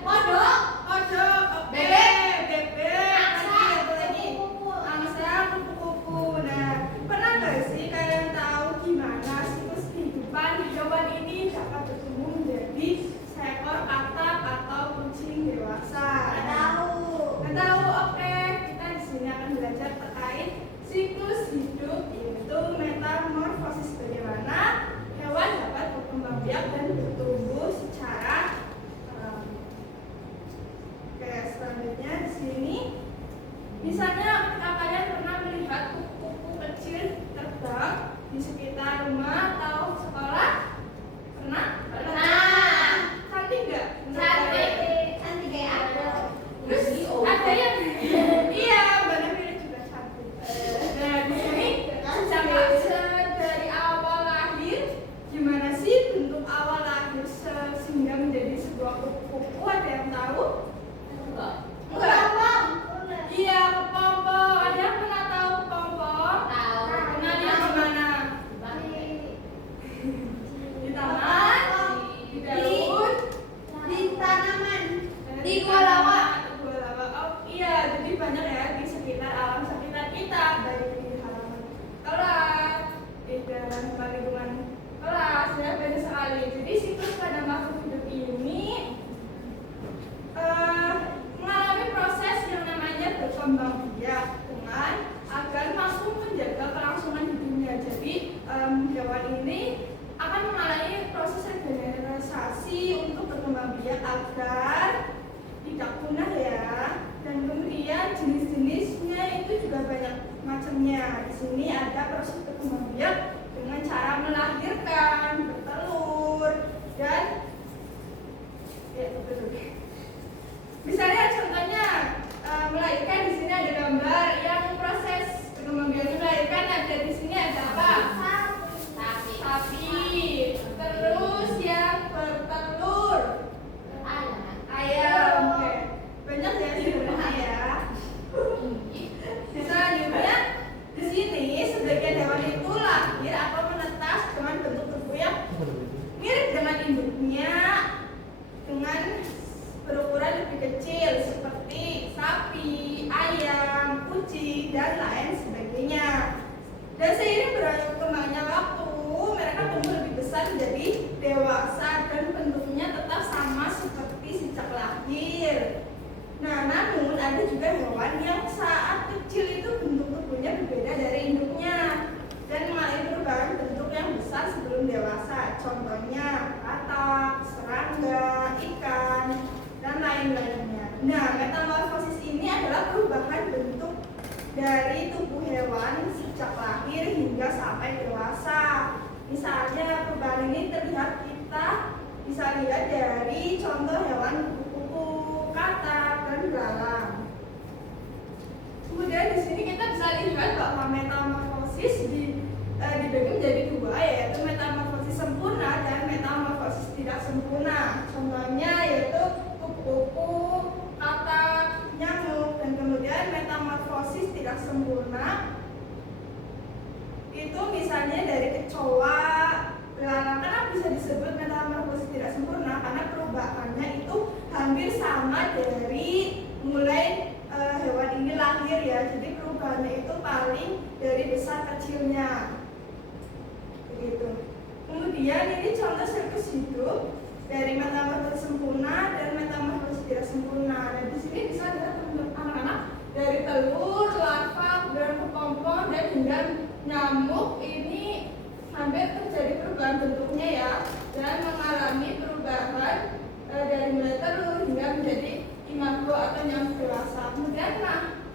Kodok. Oke. Bebek. Apa lagi? Angsa, kupu-kupu. Nah, pernah nggak sih kalian tahu gimana siklus kehidupan hewan ini dapat bertumbuh menjadi seekor katak atau kucing dewasa? Nggak tahu. Oke, kita di sini akan belajar terkait siklus hidup, yaitu metamorfosis, bagaimana hewan dapat berkembang biak dan bertumbuh secara selanjutnya di sini. Misalnya apakah kalian pernah melihat kupu-kupu kecil terbang di sekitar rumah atau sekolah? Pernah? Cantik nggak? Cantik kayak aku. Terus ada yang iya, Mbak Nabila juga cantik. Nah, di sini dari awal lahir, gimana sih bentuk awal lahir sehingga menjadi sebuah kupu-kupu? Ada yang tahu? Enggak. Iya, kepompong. Ada yang pernah tahu kepompong? Pernah lihat di mana? Di taman, di daun, Di tanaman. di gua lawa. Oh iya, jadi banyak ya di sekitar alam sekitar kita, baik di halaman kelas, di dalam lingkungan kelas, ya banyak sekali. Jadi siklus pada makhluk hidup ini mengalami proses yang namanya berkembang biak dengan agar mampu menjaga kelangsungan hidupnya. Jadi hewan ini akan mengalami proses regenerasi untuk berkembang biak agar tidak punah ya. Dan kemudian jenis-jenisnya itu juga banyak macamnya. Di sini ada proses berkembang biak dengan cara melahirkan, bertelur, dan ya betul. Misalnya contohnya melahirkan, di sini ada gambar yang proses berkembang biak melahirkan. Ada di sini ada apa? Sapi. Terus yang bertelur ayam. Oke. Banyak ya sebenarnya ya. Selanjutnya di sini sebagian hewan itu lahir atau menetas dengan bentuk tubuh yang mirip dengan induknya dengan berukuran lebih kecil seperti sapi, ayam, kucing, dan lain sebagainya. Dan seiring berkembangnya waktu, mereka tumbuh lebih besar menjadi dewasa dan bentuknya tetap sama seperti sejak lahir. Nah, namun ada juga hewan yang saat kecil itu bentuk tubuhnya berbeda dari induknya dan mengalami perubahan bentuk yang besar sebelum dewasa. Contohnya katak, serangga, ikan, dan lain-lainnya. Nah, metamorfosis ini adalah perubahan bentuk dari tubuh hewan sejak lahir hingga sampai dewasa. Misalnya perubahan ini terlihat, kita bisa lihat dari contoh hewan kupu-kupu, katak, dan belalang. Kemudian di sini kita bisa lihat bahwa metamorfosis dibagi menjadi dua, yaitu metamorfosis sempurna dan metamorfosis tidak sempurna. Contohnya yaitu kupu-kupu, katak, nyamuk. Dan kemudian metamorfosis tidak sempurna itu misalnya dari kecoa, belalang. Kenapa bisa disebut metamorfosis tidak sempurna? Karena perubahannya itu hampir sama dari mulai hewan ini lahir ya. Jadi perubahannya itu paling dari besar kecilnya begitu. Kemudian ini contoh siklus hidup dari metamorfosis sempurna dan metamorfosis tidak sempurna. Dan di sini bisa dilihat anak-anak dari telur, larva, kemudian kepompong, dan hingga nyamuk ini hampir terjadi perubahan bentuknya ya, dan mengalami perubahan dari mulai telur hingga menjadi imago atau nyamuk dewasa. Kemudian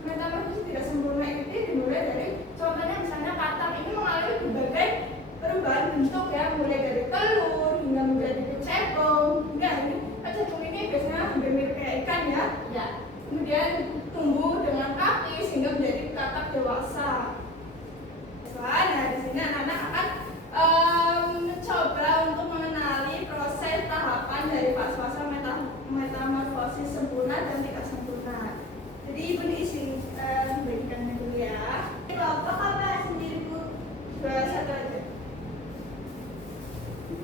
metamorfosis tidak sempurna itu dimulai dari contohnya misalnya katak ini mengalami berbagai perubahan bentuk ya, mulai dari telur hingga menjadi kecebong. Hingga ini kecebong ini biasanya hampir mirip kayak ikan ya. Kemudian tumbuh dengan kaki sehingga menjadi katak dewasa. Nah, di sini anak-anak akan mencoba untuk mengenali proses tahapan dari fase metamorfosis sempurna dan tidak sempurna. Jadi ibu diisi bagikannya dulu ya. Kelompok apa sendiri Bu? Satu aja.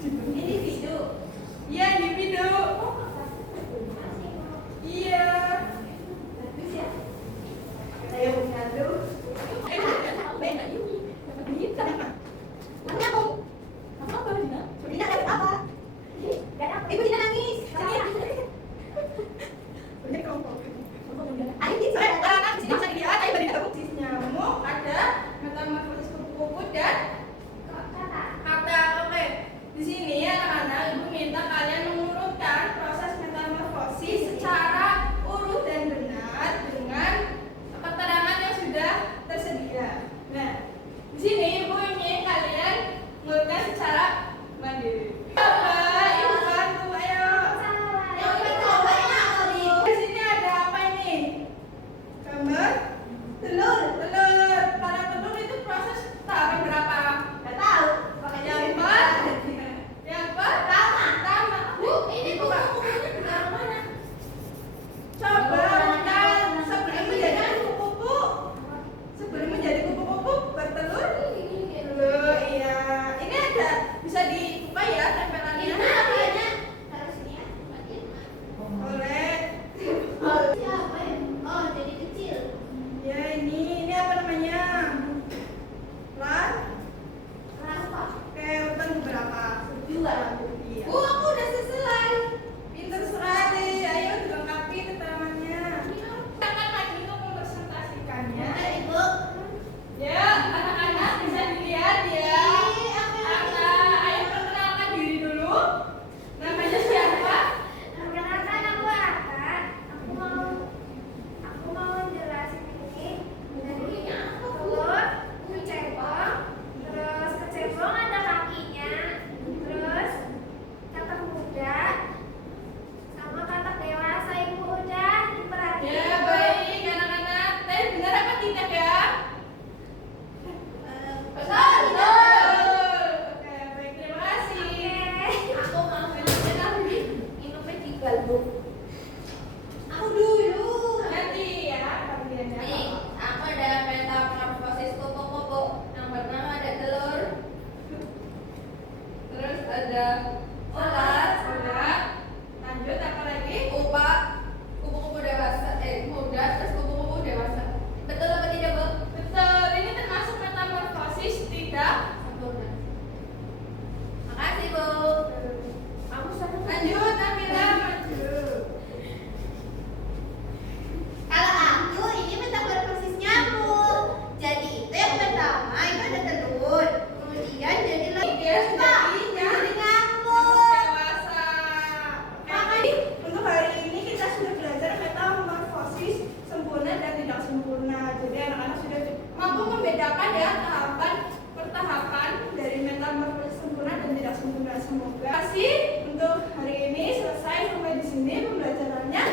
Individu. Iya, individu. ada ulat, ulat. Lanjut apa lagi? pupa, kupu-kupu dewasa, muda, terus kupu-kupu dewasa. Betul apa tidak, Bu? Betul, ini termasuk metamorfosis tidak Sempurna. Makasih, Bu. Aku sama. Lanjut, Nabila maju. Kalau aku ini metamorfosis nyamuk. Jadi itu yang pertama itu ada telur, kemudian jadi jadi nyamuk. Dewasa. Oke, untuk hari ini kita sudah belajar metamorfosis sempurna dan tidak sempurna. Jadi anak-anak sudah mampu membedakan ya tahapan pertahapan dari metamorfosis sempurna dan tidak sempurna. Semoga sih untuk hari ini selesai sampai di sini pembelajarannya.